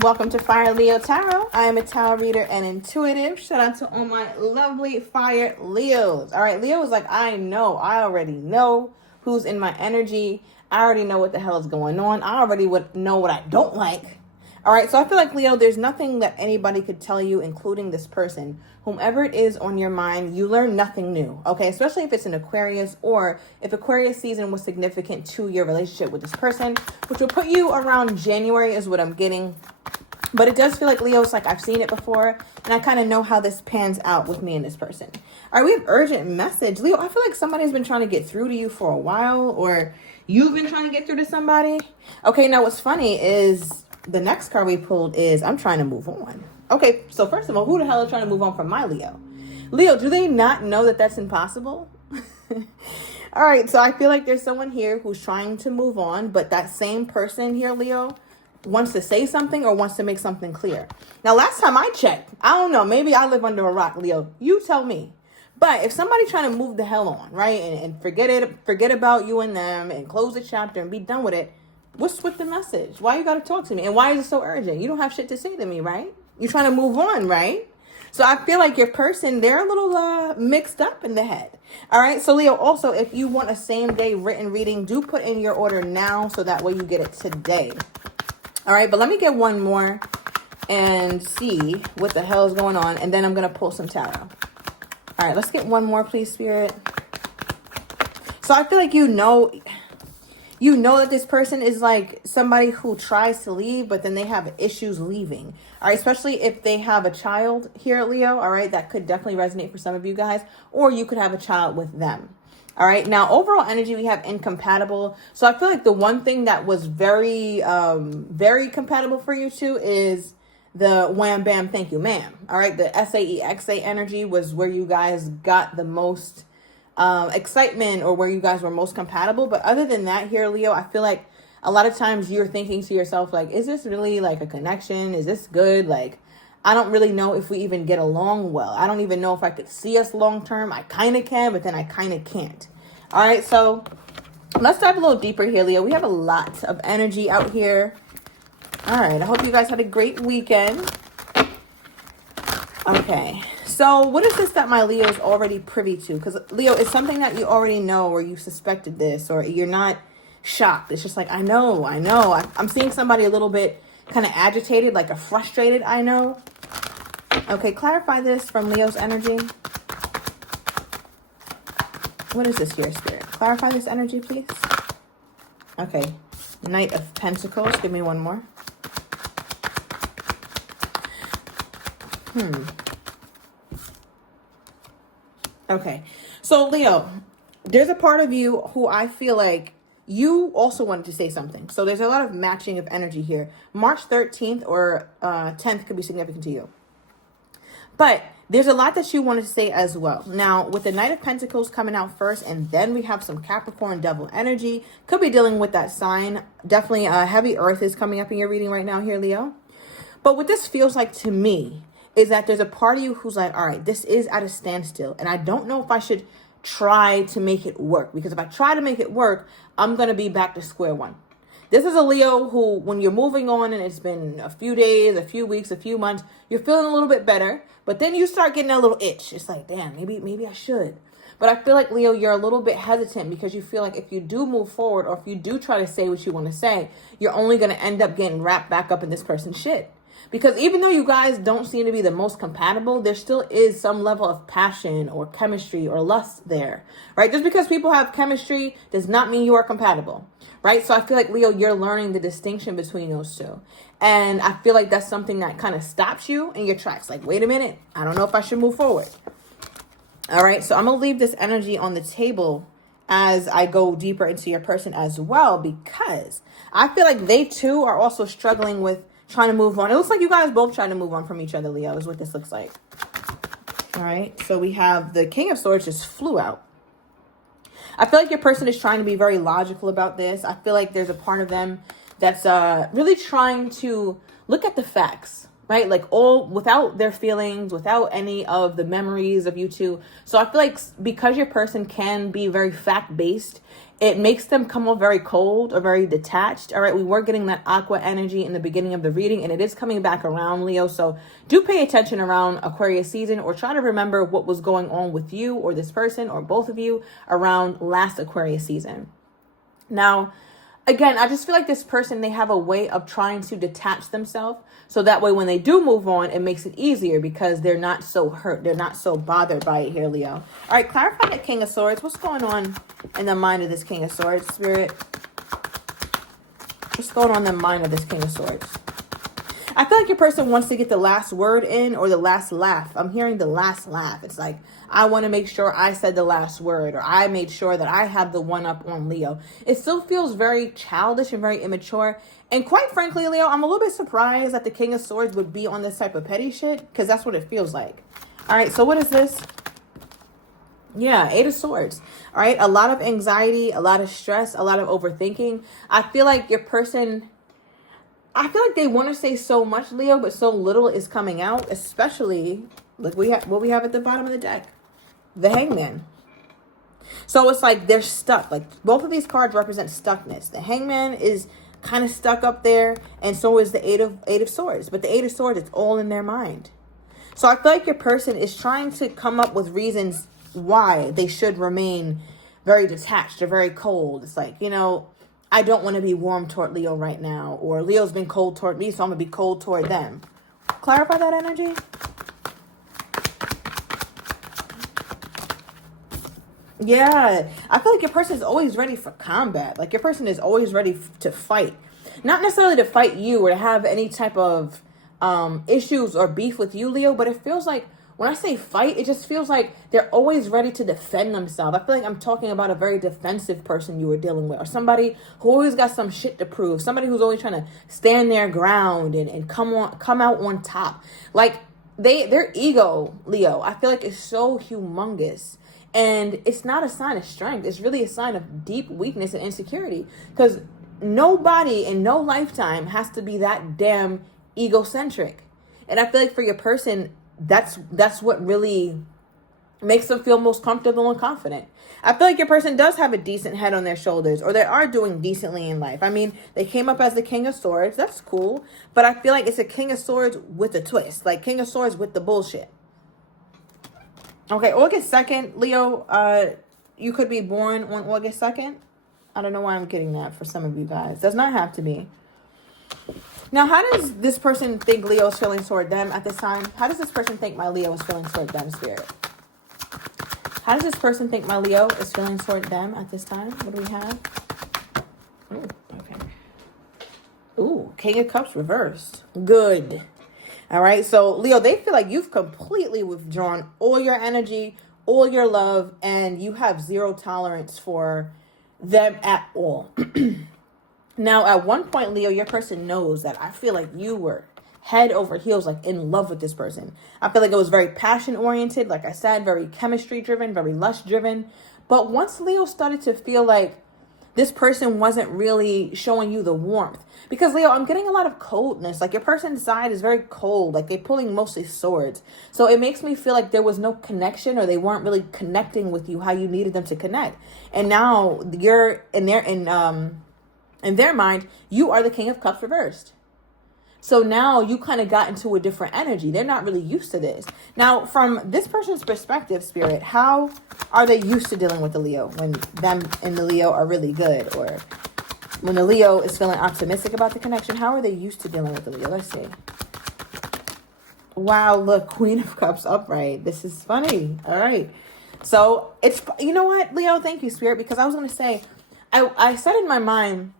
Welcome to Fire Leo Tarot. I am a tarot reader and intuitive. Shout out to all my lovely Fire Leos. All right, Leo is like, I already know who's in my energy. I already know what the hell is going on. I already know what I don't like. All right, so I feel like, Leo, there's nothing that anybody could tell you, including this person. Whomever it is on your mind, you learn nothing new, okay? Especially if it's an Aquarius, or if Aquarius season was significant to your relationship with this person, which will put you around January is what I'm getting. But it does feel like, Leo, it's like I've seen it before, and I kind of know how this pans out with me and this person. All right, we have urgent message. Leo, I feel like somebody's been trying to get through to you for a while, or you've been trying to get through to somebody. Okay, now what's funny is the next card we pulled is I'm trying to move on. Okay, so first of all, who the hell is trying to move on from my Leo? Leo, do they not know that that's impossible? All right, so I feel like there's someone here who's trying to move on, but that same person here, Leo, wants to say something or wants to make something clear. Now, last time I checked, I don't know, maybe I live under a rock, Leo. You tell me. But if somebody trying to move the hell on, right, and forget about you and them and close the chapter and be done with it, what's with the message? Why you got to talk to me? And why is it so urgent? You don't have shit to say to me, right? You're trying to move on, right? So I feel like your person, they're a little mixed up in the head. All right. So Leo, also, if you want a same day written reading, do put in your order now so that way you get it today. All right. But let me get one more and see what the hell is going on. And then I'm going to pull some tarot. All right. Let's get one more, please, Spirit. So I feel like you know that this person is like somebody who tries to leave, but then they have issues leaving. All right, especially if they have a child here, Leo. All right, that could definitely resonate for some of you guys, or you could have a child with them. All right, now overall energy, we have incompatible. So I feel like the one thing that was very, very compatible for you two is the wham, bam, thank you, ma'am. All right, the SAEXA energy was where you guys got the most excitement, or where you guys were most compatible. But other than that here, Leo, I feel like a lot of times you're thinking to yourself, like, is this really like a connection? Is this good? Like, I don't really know if we even get along well. I don't even know if I could see us long term. I kind of can, but then I kind of can't. All right, so let's dive a little deeper here, Leo. We have a lot of energy out here. All right, I hope you guys had a great weekend. Okay, so what is this that my Leo is already privy to? Because, Leo, it's something that you already know, or you suspected this, or you're not shocked. It's just like, I know. I'm seeing somebody a little bit kind of agitated, like a frustrated, I know. Okay, clarify this from Leo's energy. What is this here, Spirit? Clarify this energy, please. Okay, Knight of Pentacles. Give me one more. Okay, so Leo, there's a part of you who I feel like you also wanted to say something. So there's a lot of matching of energy here. March 13th or 10th could be significant to you. But there's a lot that you wanted to say as well. Now, with the Knight of Pentacles coming out first, and then we have some Capricorn Devil energy, could be dealing with that sign. Definitely heavy earth is coming up in your reading right now here, Leo. But what this feels like to me is that there's a part of you who's like, all right, this is at a standstill, and I don't know if I should try to make it work, because if I try to make it work, I'm going to be back to square one. This is a Leo who, when you're moving on and it's been a few days, a few weeks, a few months, you're feeling a little bit better, but then you start getting a little itch. It's like, damn, maybe I should. But I feel like, Leo, you're a little bit hesitant because you feel like if you do move forward, or if you do try to say what you want to say, you're only going to end up getting wrapped back up in this person's shit. Because even though you guys don't seem to be the most compatible, there still is some level of passion or chemistry or lust there, right? Just because people have chemistry does not mean you are compatible, right? So I feel like, Leo, you're learning the distinction between those two. And I feel like that's something that kind of stops you in your tracks. Like, wait a minute, I don't know if I should move forward. All right, so I'm going to leave this energy on the table as I go deeper into your person as well, because I feel like they too are also struggling with trying to move on. It looks like you guys both trying to move on from each other, Leo, is what this looks like. All right, so we have the King of Swords just flew out. I feel like your person is trying to be very logical about this. I feel like there's a part of them that's really trying to look at the facts. right? Like all without their feelings, without any of the memories of you two. So I feel like because your person can be very fact-based, it makes them come off very cold or very detached. All right, we were getting that aqua energy in the beginning of the reading, and it is coming back around, Leo. So do pay attention around Aquarius season, or try to remember what was going on with you or this person or both of you around last Aquarius season. Now, again, I just feel like this person, they have a way of trying to detach themselves. So that way, when they do move on, it makes it easier because they're not so hurt. They're not so bothered by it here, Leo. All right, clarify that King of Swords. What's going on in the mind of this King of Swords, Spirit? What's going on in the mind of this King of Swords? I feel like your person wants to get the last word in or the last laugh. I'm hearing the last laugh. It's like, I want to make sure I said the last word, or I made sure that I have the one up on Leo. It still feels very childish and very immature. And quite frankly, Leo, I'm a little bit surprised that the King of Swords would be on this type of petty shit, because that's what it feels like. All right, so what is this? Yeah, Eight of Swords. All right, a lot of anxiety, a lot of stress, a lot of overthinking. I feel like your person, I feel like they want to say so much, Leo, but so little is coming out, especially like what we have at the bottom of the deck. The Hangman. So it's like they're stuck. Like both of these cards represent stuckness. The Hangman is kind of stuck up there, and so is the Eight of Swords. But the Eight of Swords, it's all in their mind. So I feel like your person is trying to come up with reasons why they should remain very detached or very cold. It's like, I don't want to be warm toward Leo right now, or Leo's been cold toward me, so I'm going to be cold toward them. Clarify that energy. Yeah, I feel like your person is always ready for combat. Like your person is always ready to fight. Not necessarily to fight you or to have any type of issues or beef with you, Leo, but it feels like when I say fight, it just feels like they're always ready to defend themselves. I feel like I'm talking about a very defensive person you were dealing with, or somebody who always got some shit to prove, somebody who's always trying to stand their ground and come out on top. Like their ego, Leo, I feel like is so humongous. And it's not a sign of strength. It's really a sign of deep weakness and insecurity. Because nobody in no lifetime has to be that damn egocentric. And I feel like for your person, that's what really makes them feel most comfortable and confident. I feel like your person does have a decent head on their shoulders, or they are doing decently in life. I mean, they came up as the King of Swords. That's cool. But I feel like it's a King of Swords with a twist. Like King of Swords with the bullshit. Okay, August 2nd, Leo, you could be born on August 2nd. I don't know why I'm getting that for some of you guys. Does not have to be. Now, how does this person think Leo is feeling toward them at this time? How does this person think my Leo is feeling toward them, Spirit? How does this person think my Leo is feeling toward them at this time? What do we have? Ooh, okay. Ooh, King of Cups reversed. Good. All right, so Leo, they feel like you've completely withdrawn all your energy, all your love, and you have zero tolerance for them at all. Now, at one point, Leo, your person knows that I feel like you were head over heels, like in love with this person. I feel like it was very passion oriented, like I said, very chemistry driven, very lust driven. But once Leo started to feel like this person wasn't really showing you the warmth. Because, Leo, I'm getting a lot of coldness. Like, your person's side is very cold. Like, they're pulling mostly swords. So it makes me feel like there was no connection, or they weren't really connecting with you how you needed them to connect. And now you're in their mind, you are the King of Cups reversed. So now you kind of got into a different energy. They're not really used to this. Now, from this person's perspective, Spirit, how are they used to dealing with the Leo when them and the Leo are really good? Or when the Leo is feeling optimistic about the connection, how are they used to dealing with the Leo? Let's see. Wow, look, Queen of Cups upright. This is funny. All right. So it's, you know what, Leo, thank you, Spirit, because I was going to say, I said in my mind,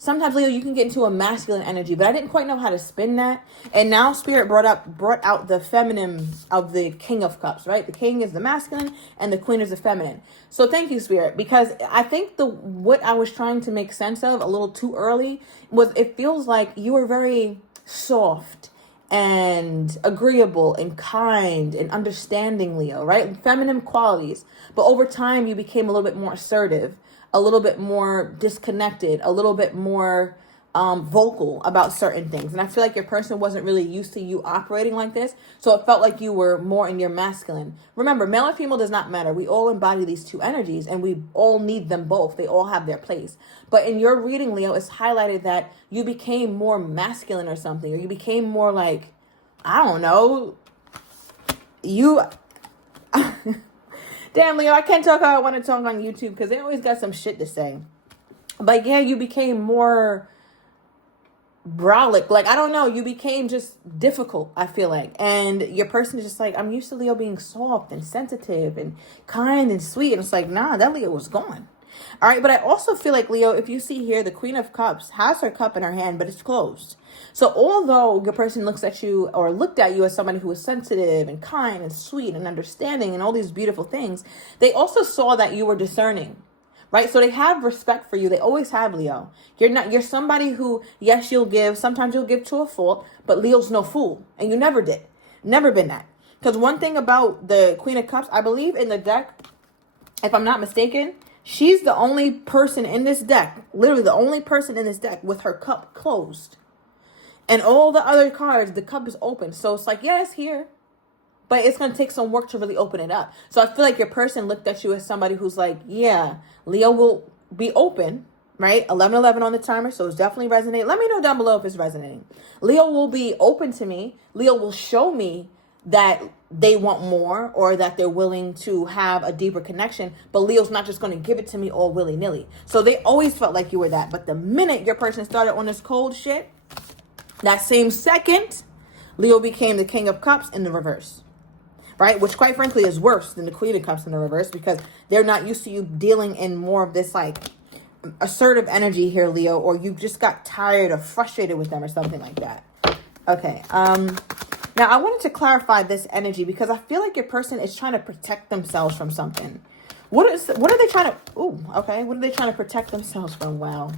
sometimes, Leo, you can get into a masculine energy, but I didn't quite know how to spin that. And now Spirit brought out the feminine of the King of Cups, right? The King is the masculine and the Queen is the feminine. So thank you, Spirit, because I think what I was trying to make sense of a little too early was it feels like you were very soft and agreeable and kind and understanding, Leo, right? Feminine qualities. But over time, you became a little bit more assertive, a little bit more disconnected, a little bit more vocal about certain things. And I feel like your person wasn't really used to you operating like this. So it felt like you were more in your masculine. Remember, male and female does not matter. We all embody these two energies and we all need them both. They all have their place. But in your reading, Leo, it's highlighted that you became more masculine or something, or you became more like, I don't know, you... Damn, Leo, I can't talk how I want to talk on YouTube because they always got some shit to say. But yeah, you became more brolic. Like, I don't know, you became just difficult, I feel like. And your person is just like, I'm used to Leo being soft and sensitive and kind and sweet. And it's like, nah, that Leo was gone. All right, but I also feel like, Leo, if you see here, the Queen of Cups has her cup in her hand, but it's closed. So although your person looks at you or looked at you as somebody who was sensitive and kind and sweet and understanding and all these beautiful things, they also saw that you were discerning, right? So they have respect for you. They always have, Leo. You're somebody who, yes, you'll give. Sometimes you'll give to a fault, but Leo's no fool. And you never did. Never been that. Because one thing about the Queen of Cups, I believe in the deck, if I'm not mistaken, she's the only person in this deck, literally the only person in this deck with her cup closed. And all the other cards, the cup is open. So it's like, yeah, it's here. But it's going to take some work to really open it up. So I feel like your person looked at you as somebody who's like, yeah, Leo will be open, right? 11:11 on the timer. So it's definitely resonating. Let me know down below if it's resonating. Leo will be open to me. Leo will show me that they want more or that they're willing to have a deeper connection. But Leo's not just going to give it to me all willy-nilly. So they always felt like you were that. But the minute your person started on this cold shit, that same second, Leo became the King of Cups in the reverse, right? Which quite frankly is worse than the Queen of Cups in the reverse because they're not used to you dealing in more of this like assertive energy here, Leo, or you just got tired or frustrated with them or something like that. Okay. Now I wanted to clarify this energy because I feel like your person is trying to protect themselves from something. What are they trying to, what are they trying to protect themselves from? Wow.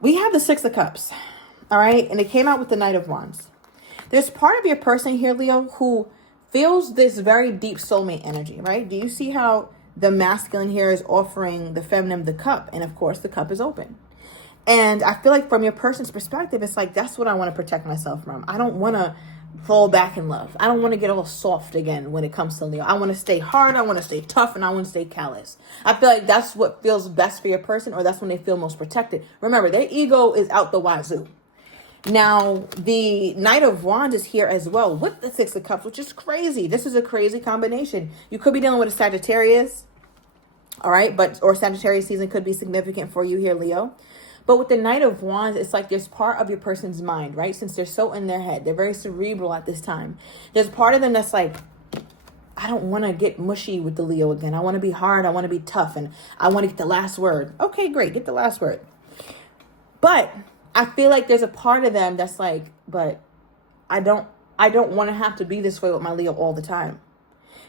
We have the Six of Cups, all right? And it came out with the Knight of Wands. There's part of your person here, Leo, who feels this very deep soulmate energy, right? Do you see how the masculine here is offering the feminine the cup? And of course, the cup is open. And I feel like from your person's perspective, it's like, that's what I want to protect myself from. I don't want to fall back in love. I don't want to get all soft again when it comes to Leo. I want to stay hard. I want to stay tough. And I want to stay callous. I feel like that's what feels best for your person, or that's when they feel most protected. Remember, their ego is out the wazoo. Now, the Knight of Wands is here as well with the Six of Cups, which is crazy. This is a crazy combination. You could be dealing with a Sagittarius, all right? Or Sagittarius season could be significant for you here, Leo. But with the Knight of Wands, it's like there's part of your person's mind, right? Since they're so in their head, they're very cerebral at this time. There's part of them that's like, I don't want to get mushy with the Leo again. I want to be hard. I want to be tough. And I want to get the last word. Okay, great. Get the last word. But I feel like there's a part of them that's like, but I don't want to have to be this way with my Leo all the time.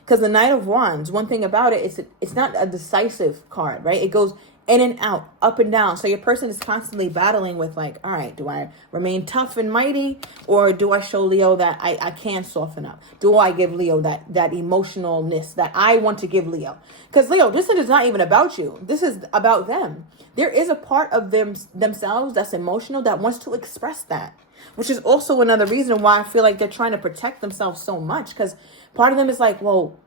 Because the Knight of Wands, one thing about it is it's not a decisive card, right? It goes in and out, up and down. So your person is constantly battling with like, all right, do I remain tough and mighty? Or do I show Leo that I can soften up? Do I give Leo that emotionalness that I want to give Leo? Because Leo, this is not even about you. This is about them. There is a part of themselves that's emotional that wants to express that. Which is also another reason why I feel like they're trying to protect themselves so much. Because part of them is like, well,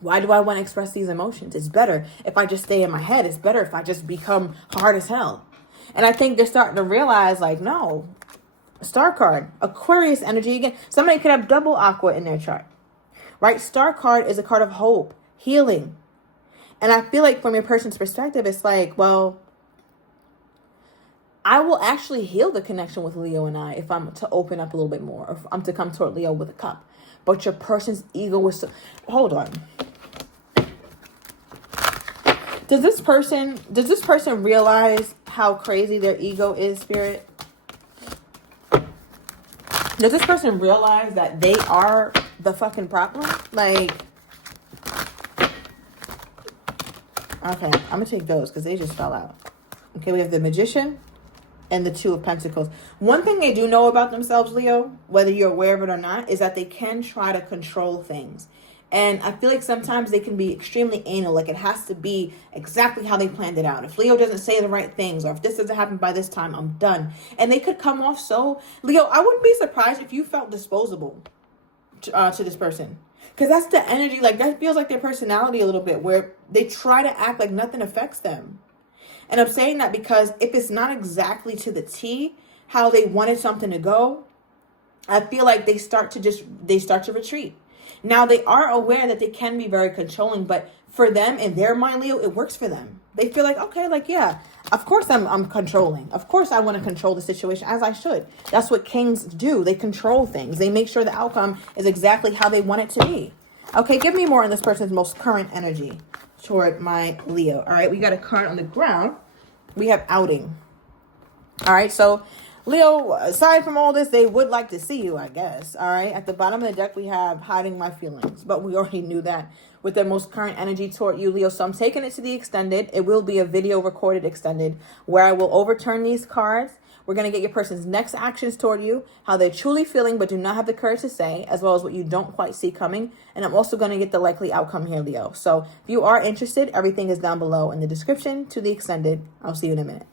why do I want to express these emotions? It's better if I just stay in my head. It's better if I just become hard as hell. And I think they're starting to realize like, no, Star card, Aquarius energy again. Somebody could have double aqua in their chart, right? Star card is a card of hope, healing. And I feel like from your person's perspective, it's like, well, I will actually heal the connection with Leo and I if I'm to open up a little bit more, or if I'm to come toward Leo with a cup. But your person's ego is so... Hold on. Does this person realize how crazy their ego is, Spirit? Does this person realize that they are the fucking problem? Like, okay, I'm gonna take those because they just fell out. Okay, we have the Magician and the Two of Pentacles. One thing they do know about themselves, Leo, whether you're aware of it or not, is that they can try to control things. And I feel like sometimes they can be extremely anal. Like it has to be exactly how they planned it out. If Leo doesn't say the right things, or if this doesn't happen by this time, I'm done. And they could come off so, Leo, I wouldn't be surprised if you felt disposable to this person. Because that's the energy, like that feels like their personality a little bit, where they try to act like nothing affects them. And I'm saying that because if it's not exactly to the T how they wanted something to go, I feel like they start to retreat. Now they are aware that they can be very controlling, but for them, in their mind, Leo, it works for them. They feel like, okay, like, yeah, of course I'm controlling. Of course I want to control the situation, as I should. That's what kings do. They control things. They make sure the outcome is exactly how they want it to be. Okay, give me more on this person's most current energy toward my Leo. All right, we got a card on the ground. We have outing. All right, so Leo, aside from all this, they would like to see you, I guess. All right. At the bottom of the deck, we have hiding my feelings, but we already knew that with their most current energy toward you, Leo. So I'm taking it to the extended. It will be a video recorded extended where I will overturn these cards. We're going to get your person's next actions toward you, how they're truly feeling but do not have the courage to say, as well as what you don't quite see coming. And I'm also going to get the likely outcome here, Leo. So if you are interested, everything is down below in the description to the extended. I'll see you in a minute.